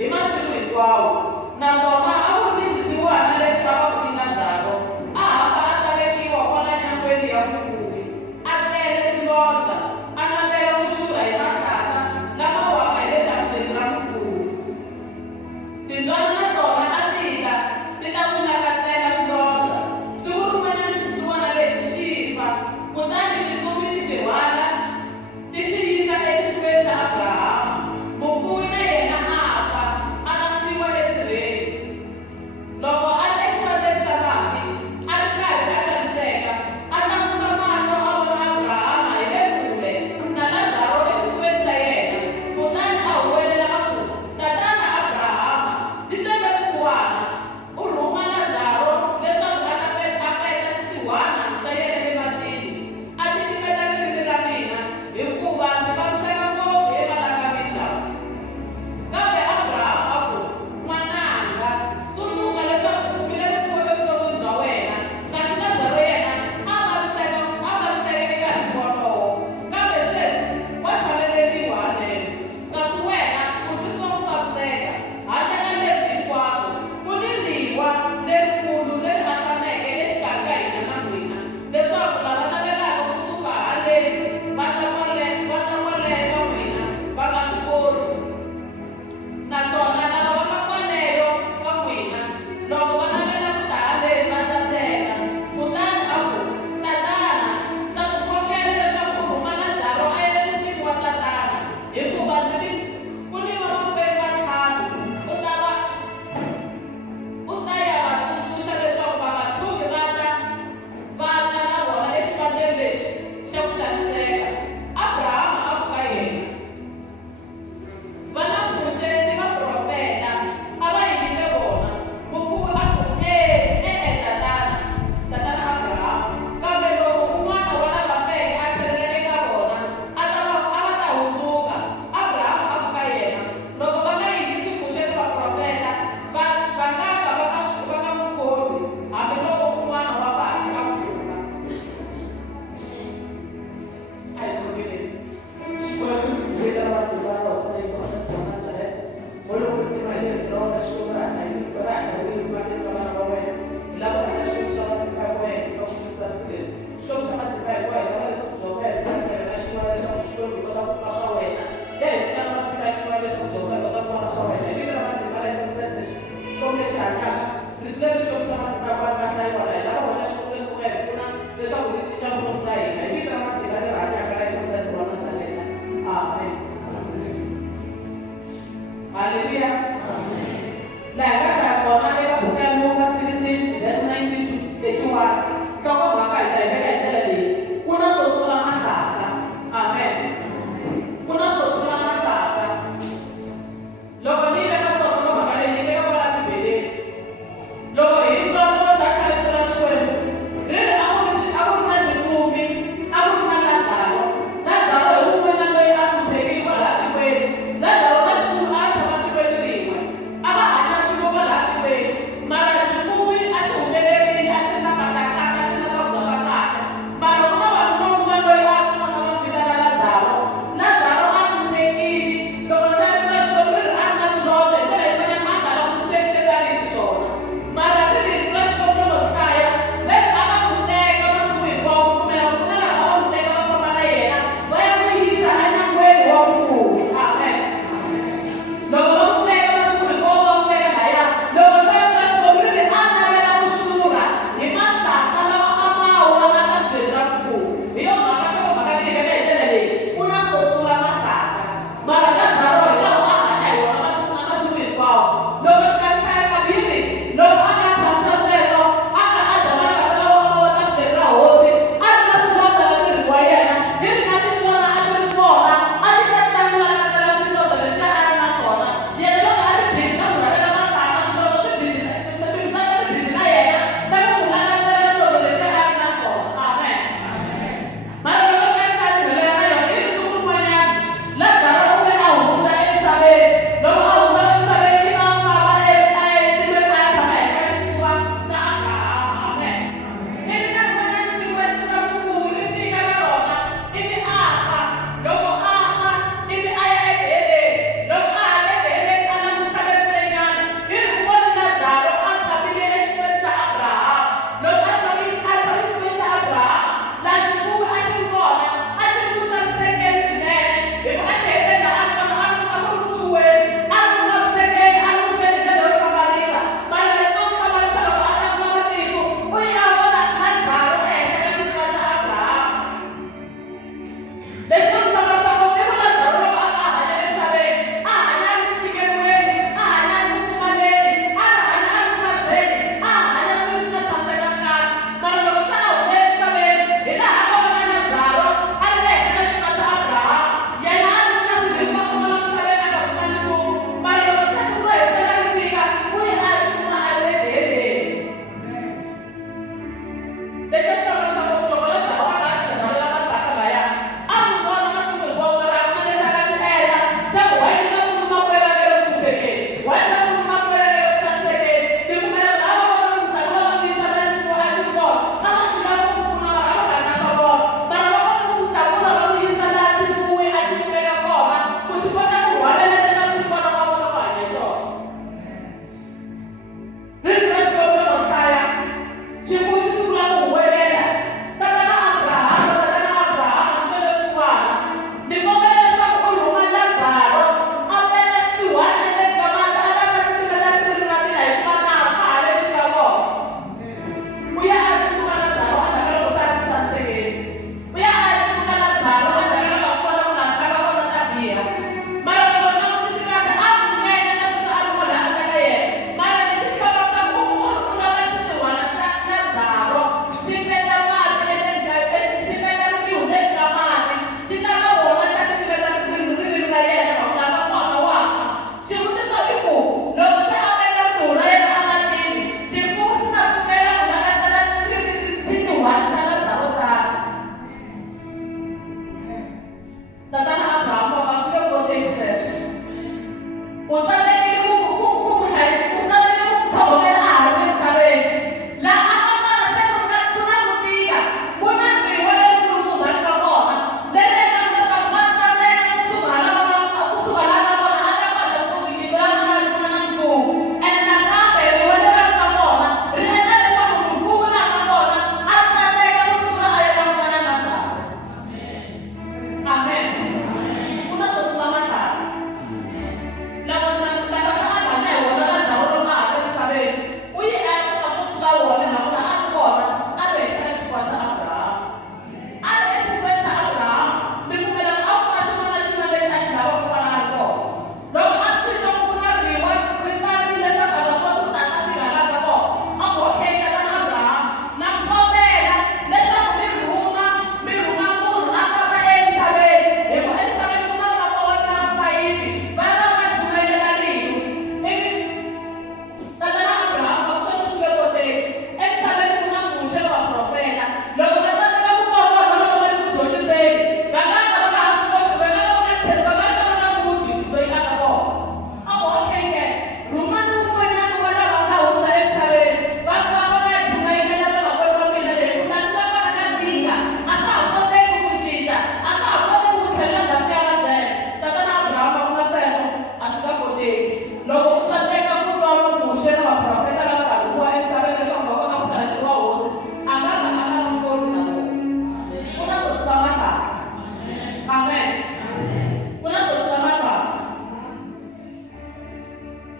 Lazaro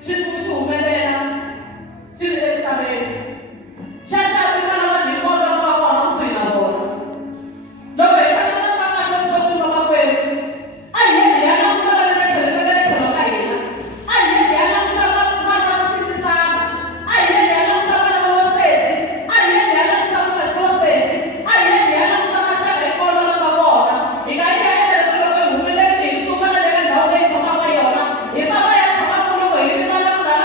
xi humelela xi ri emisaveni xa xavima na vanhu hinkwavo lava nga kona kusuhi na vona. Loko hi fanele na swa kahle vutomi vamakwenu, a hi yeni hi ya langusa va le ka tlhelo va le tlhelo ka hina, a hi yeni hi ya langusa vana va titisana, a hi yeni hi ya langusa vana va vosesi, a hi yeni hi ya langusa vavasi vosesi, a hi yeni hi ya langusa maxaka hinkwavo lama nga kona. Hi nga yi ya endla leswi loko hi humelerile hi suka na le ka ndhawu leyi hi tshamaka yona hi famba ya tshama loko hi rivala ku lava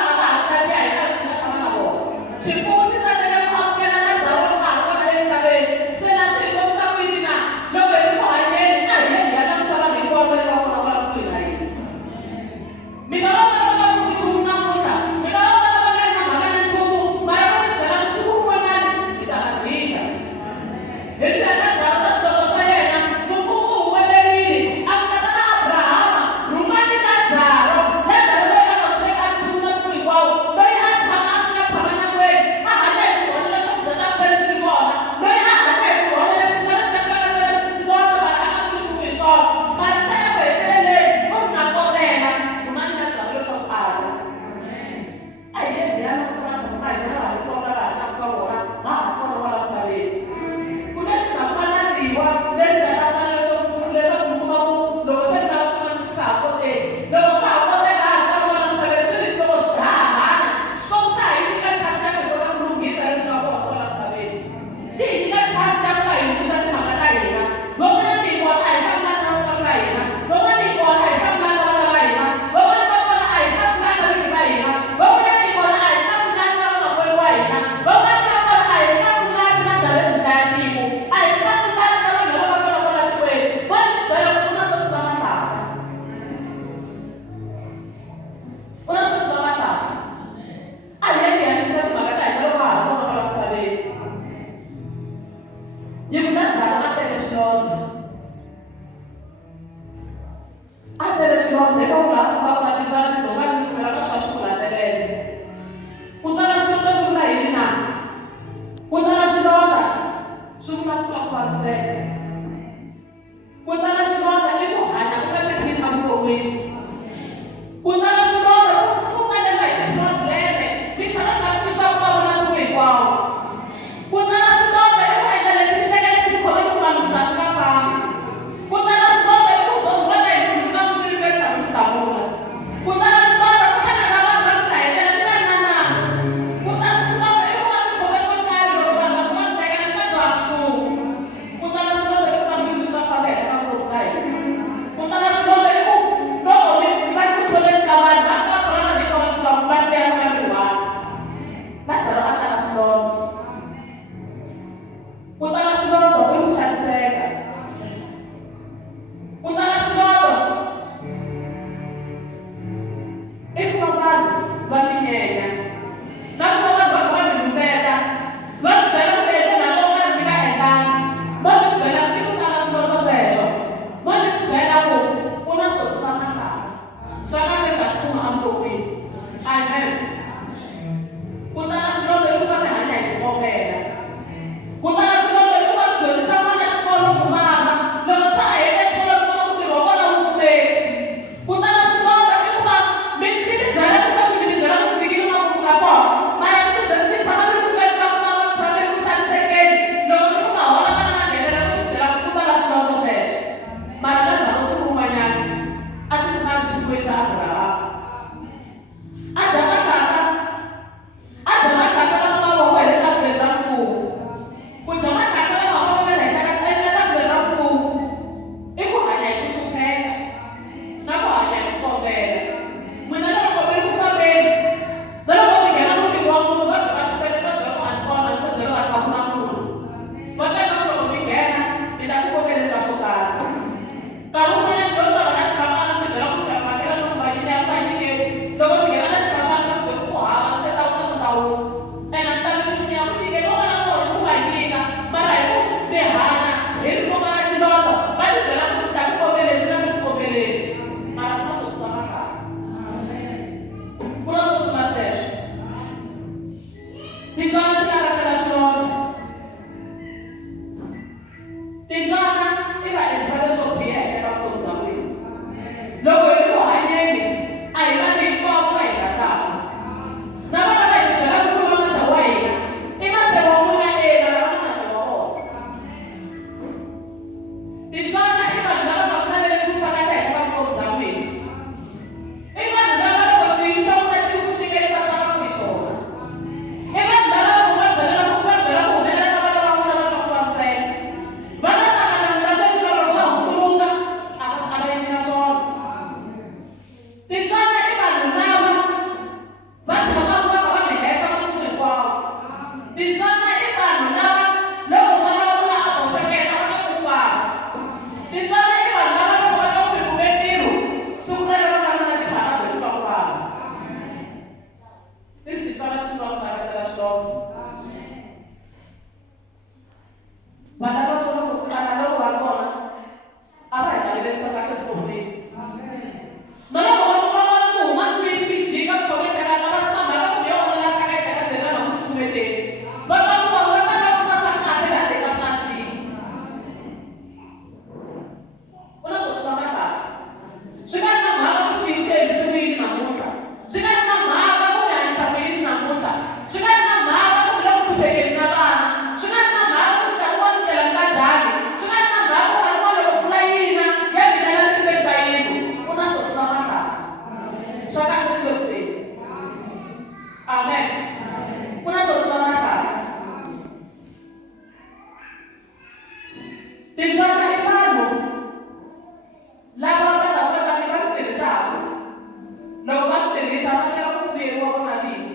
vuyeriwa vona vini.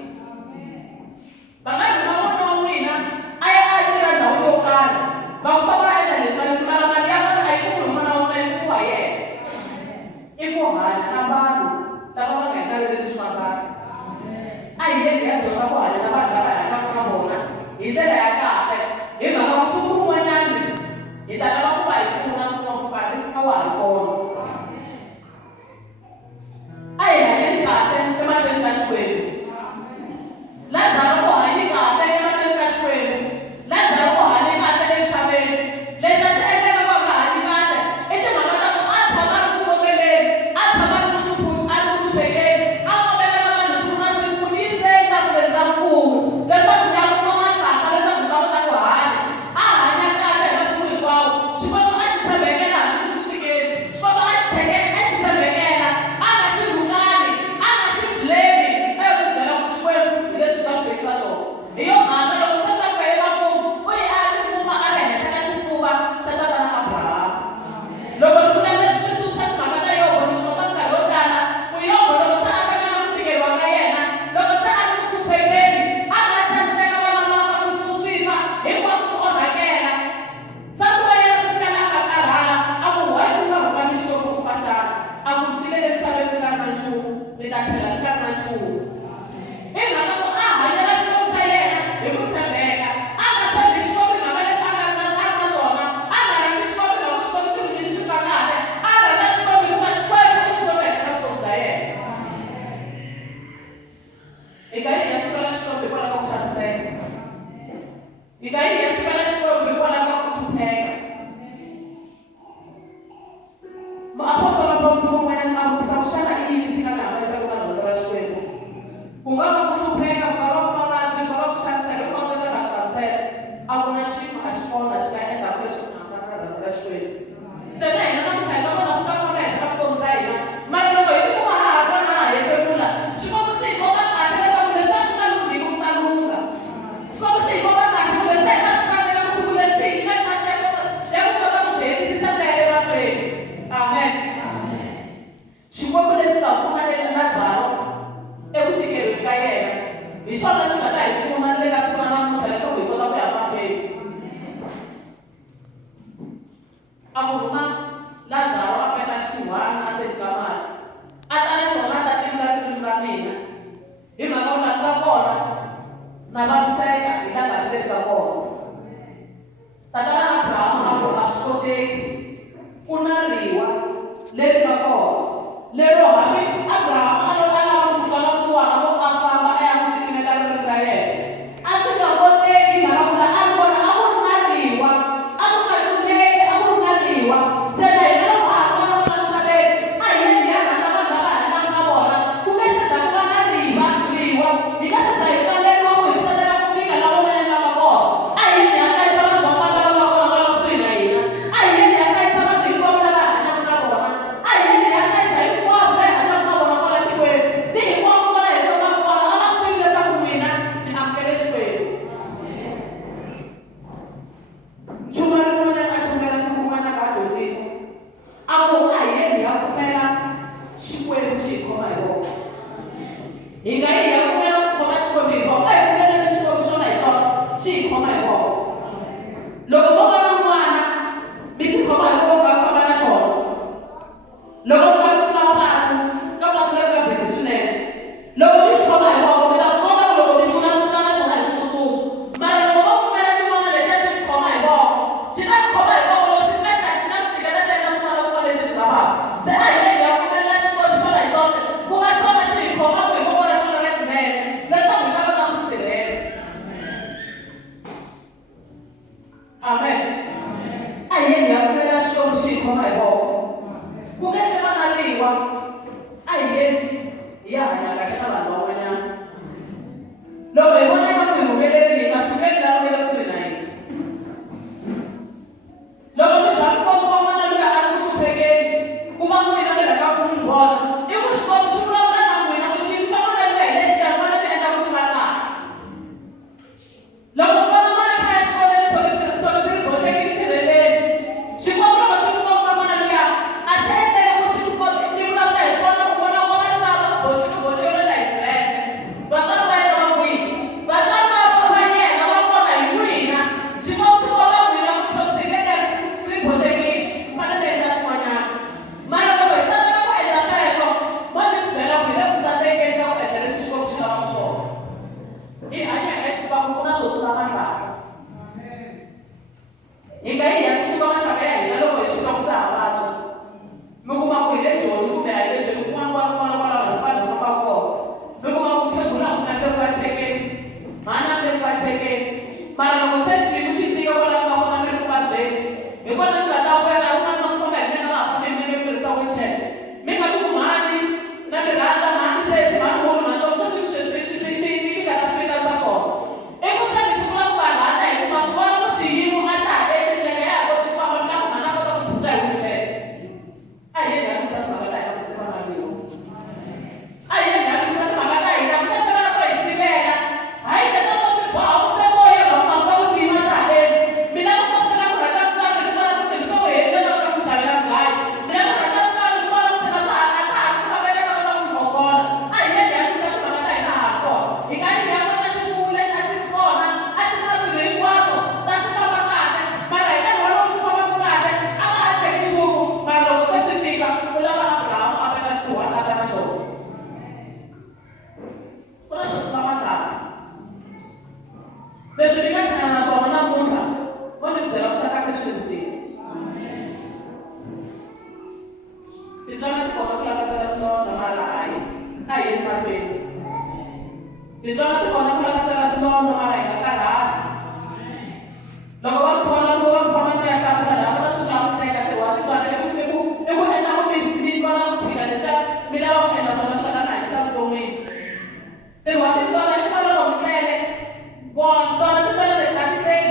Va nga duma n'wana wa n'wina a ya a ya tirha ndhawu yo karhi va ku famba a endla leswi na leswi mara mali ya vona a yi kumiwi hi n'wana wa n'wina yi kumiwa hi yena. I ku hanya na vanhu lava va nga hi naveleli swa vanhu. A hi yeni hi ya dyondza ku hanya na vanhu lava hi hanyaka na vona hi ndlela ya kahle hi mhaka ku siku rin'wanyani hi ta lava ku va hi pfuna kuma ku karhi a wa ha ri kona. A hi hanyeni kahle emahlweni ka Xikwembu. Lazaro u hanye kahle emahlweni ka Xikwembu. Lazaro u hanye kahle emisaveni. Leswi a swi endleka ku a nga hanyi kahle i timhaka ta ku a tshama a ri ku kombeleni, a tshama a ri ku hluphekeni, a kombela na vanhu siku na siku ku ni yiseni tafuleni ra mfumo leswaku ni ya kuma mahlaka leswaku ni ta kota ku hanya. A hanya kahle hi masiku hinkwawo. Xikwembu a xi tshembekela hambi xi ku tikeli. Xikwembu a xi tshembekela a nga xi rhukani, a nga xi blame a hi ku byela ku Xikwembu hi leswi nga swi fikisa swona. Hi yo mhaka loko se swa ku emakumu u ye a tikuma a ri henhla ka xifuva xa tatana Abrahama. Loko ni vula leswi swi tsundzuka timhaka ta Yobu ni swi kota minkarhi yo tala ku Yobu loko se a fika na ku tikeriwa ka yena, loko se a ri ku hluphekeni, a nga xaniseka vana va swifuwo swi fa hinkwaswo swi onhakela. Nsati wa yena swi fika na a nga karhala a ku why ku nga rhukani Xikwembu ku fa xana? A ku tile emisaveni ku nga ri na nchumu ni ta tlhela ni nga ri na nchumu. Hi mhaka ku a hanyela Xikwembu xa yena hi ku tshembeka. A nga tshembi Xikwembu hi mhaka leswi a nga ri na swona. A nga rhandzi Xikwembu hi mhaka Xikwembu xi n'wi nyike swilo swa kahle. A rhandza Xikwembu hikuva Xikwembu i Xikwembu ehenhla ka vutomi bya yena. Hi nga yi hi ya sukela Xikwembu hikwalaho ka ku xaniseka. Hi nga yi hi ya sukela Xikwembu hikwalaho ka ku hlupheka. Muapostolo Paulo wun'wanyana a vutisa ku xana i yini xi nga ni hambanyisa na vanhu va Xikwembu? Ku nga va ku hlupheka, ku nga va ku mavabyi, ku nga va ku xaniseka hinkwaswo leswi a nga swi hlamusela. A ku na xilo a xi kona xi nga endlaka leswi ku hambana na vanhu va Xikwembu. Se na hina namuntlha hi nga vona swi nga famba ehenhla ka vutomi bya hina, mara loko hi tikuma ha ha kona ha hefemula, Xikwembu xi hi komba kahle leswaku leswi a swi nga lunghiki swi ta lungha. Xikwembu xi hi komba kahle ku leswi a hi nga swi tsandzeka ku siku leri hi nga xaniseka ya ku kota ku swi hetisisa swi ya emahlweni. Amen. Xikwembu lexi nga pfuna Lazaro eku tikeriweni ka yena hi xona xi nga ta hi pfuna ni le ka siku ra namuntlha leswaku hi kota ku ya mahlweni. A ku rhuma Lazaro a peta xituhwana a teni ka mali a ta na xona a ta tivula ririmi ra mina hi mhaka ku laha nga kona na vaviseka hi laha nga ri ka kona. Tatana Abrahama a ku a swi koteki ku na riwa leri nga kona lero hambi Abrahama a lava ku suka na vusiwana loko a famba a ya ku titimeta ririmi ra yena a swi nga koteki hi mhaka ku la a ri vona a ku ri na riwa, a ku nga lungheki, a ku ri na riwa. Se na hina loko a ha ri kona la misaveni a hi yeni hi ya rhandza vanhu lava hanyaka na vona ku nga se za ku va na riwa hi nga se za hi pfaleriwa ku hi tsandzeka ku fika la van'wanyana va nga kona. A hi yeni hi ya hlayisa vanhu van'wana lava nga kona kwala kusuhi na hina. A hi yeni hi ya hlayisa vanhu hinkwavo lava hanyaka na vona. A hi yeni hi ya hlayisa hinkwavo lava hanyaka na vona kwala tikweni ni hinkwavo kwala hi fambaka kona. A va swi tivi leswaku n'wina mi amukele Xikwembu. Nchumu rin'wanyana a chumela siku rin'wana ka dyondzisa a ku a hi yeni hi ya pfumela Xikwembu xi hi khoma hi voko. Hi nga yi hi ya pfumela ku khoma Xikwembu hi voko, a hi pfumeleli Xikwembu xona hi xoxo xi hi khoma hi voko. Loko vo vona n'wana mi xi khoma hi voko ka famba na xona. Loko mi va pfuna patu ka patu leri nga busy swinene, loko mi xi khoma hi voko mi ta swi kota ku loko mi pfuna na xona hi ku tsutsuma. Mara loko vo pfumela xin'wana lexi xi mi khoma hi voko, xi ta mi khoma hi voko loko xi fika xi ta mi tshiketa xi endla swin'wana na swin'wana leswi xi lavaka. Se a hi yeni hi ya pfumelela Xikwembu xona hi xoxe ku va xona xi hi khomaka hi voko ra xona lexinene leswaku hi ta kota ku swi tirhela. Amen. A hi yeni hi ya pfumelela Xikwembu xi hi khoma hi voko. Ku nga se va na riwa, a hi yeni hi ya hanya kahle na vanhu van'wanyana. Loko hi vona nga ku hi humelerile hi nga sukeli lava nga le kusuhi na hina. Loko mi za mi komba n'wana loyi a ri ku hluphekeni ku va n'wina mi rhanga ku n'wi vona i ku Xikwembu xi vulavula na n'wina ku xiyimo xa n'wana loyi hi lexi ya fanele mi endla ku xi va kahle. Loko mi vona n'wana kha ya xikolweni tshopi ri boxekile xirheleni, Xikwembu loko xi mi komba n'wana luya a xi endlele ku xi mi vulavula hi swona ku vona ku va xava ku boxekela hi xirhele. Di giorno tu quando parla della sua non mai sarà. Lo kan tuan tuan paman ya sabra la mana sudah saya kata waktu tu ada aku ada aku bin kalau aku tidak bisa bila aku hendak sama sama naik sama domi. Tapi waktu tu ada kalau aku kene, buat tuan tu ada kati saya.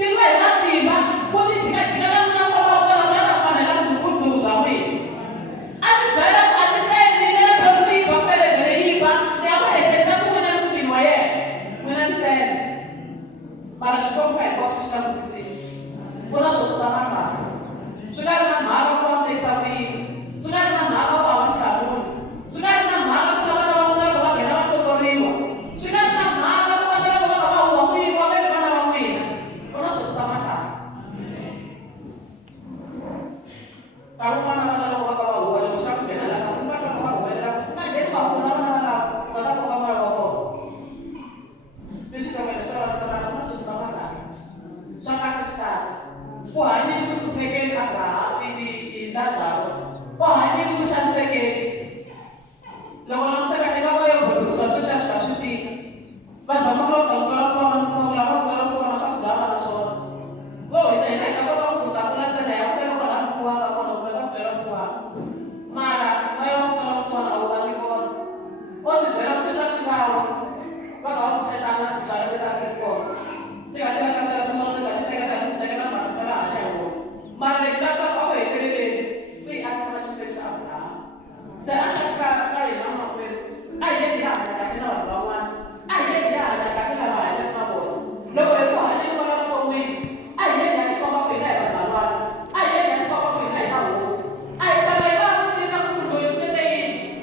Tinggal mati bang, boleh jika dah punya apa orang dah apa nak tunggu dulu kami. Ada cara ada saya ni kalau terus ni bang pada beri bang, dia apa ada semua yang mungkin waya, mana kita. Para scoprire cosa sta succedendo. Buona sottotamata. Sudah nak malam kau tak sabi. Sudah nak malam kau awan kabun. Sudah nak malam kau mana orang kau kena waktu toriwa. Sudah nak malam kau mana kau kau waktu kau mana waktu. Buona sottotamata. Kalau mana kau kau kau siapa kena lah. Kamu macam kau kau ada. Nak jadi kau mana kau kau kau. Bisa kau bisa Saka kasta. Wah, ini itu bikin apa? Di dasar. Wah, ini itu chance ke. Lawan saya kata kau yang berusaha saya kasih. Pas sama kalau soal sama jalan soal. Oh, itu kalau kita pulang saja ya, kita orang tua kalau jalan soal. Marah, ayo jalan soal awal kau. Oh, jalan saya tahu. Kalau kita tangan saya kita kau. Tidak kata semua. Mas está só ele foi a semana especial. Será que cara cai não foi? Aí ele já está na boa. Aí ele já está na boa. Logo ele pode ir para o comi. Aí ele já toma para ir para salvar. Aí ele já toma para ir para o. Aí para ir lá não precisa com dois que tem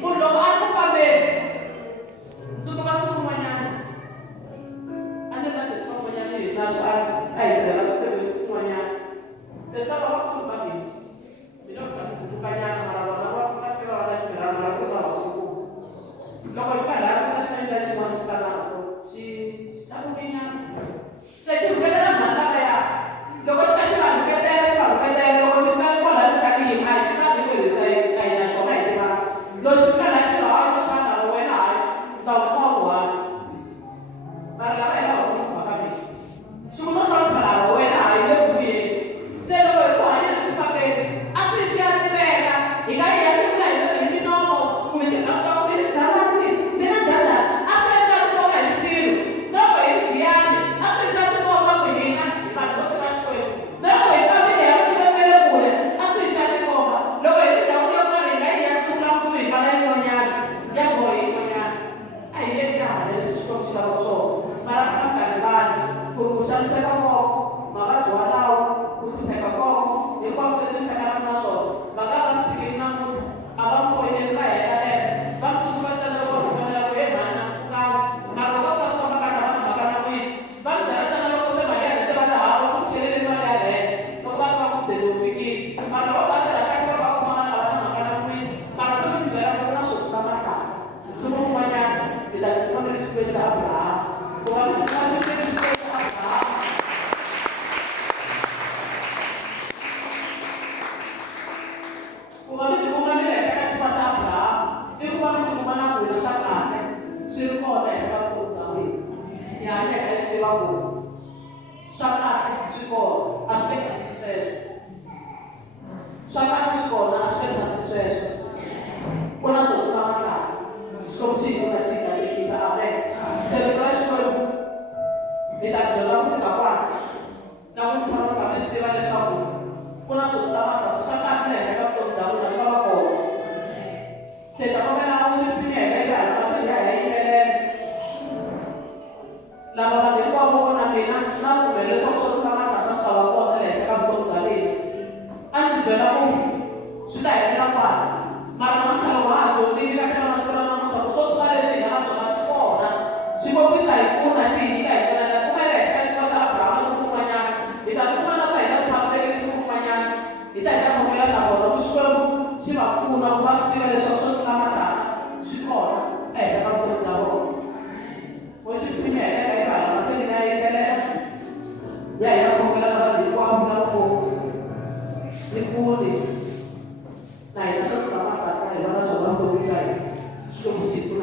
por logo a família. Tudo vai ser amanhã. Até vai ser amanhã de nós aí ela vai amanhã. Saya waktu pagi, bila kami sebutkannya malam-malam, kita ada sejarah malam-malam. Kalau kita ada, kita sekali dari semua sekarang masuk. Si, apa punya? Saya juga dalam mata saya. Kalau saya selalu kita kalau kita kalau kali ini, kita boleh kayak soal itu. Kalau kita ada selalu kita selalu benar, tahu kawan. Malam itu apa kami? Semua orang benar, benar itu begini. Saya kalau itu hanya pakai asli siapa mereka. Ikan yang ini nomo, kemudian asal kemudian sama ni. Jangan jalan. Asli siapa tu orang itu. Nomo itu biar. Asli siapa tu orang begini. Ikan tu terus kau. Nomo itu kami dia kita bela boleh. Asli siapa tu orang. Nomo itu tahu dia orang ikan yang tu nak kemudian pada yang punya. Yang boleh punya. Ayat dia ada sesuatu selalu so. Marah kalian. Kurusan sekarang. Maka jualan. Eu posso pegar na sua. Vamos seguir na música. Vamos foi entrar é. Vamos tudo vai ser na câmera do mana. Mas eu gosto só para cá na mim. Vamos já na nossa manhã, você vai dar aula, vamos tirar ele para lá. Não vai para o dedo aqui. Mas não vai dar aqui para o mana na mim. Para tudo já para na sua para cá. Semua manhã, kita quando eles começar a vamos fazer Somos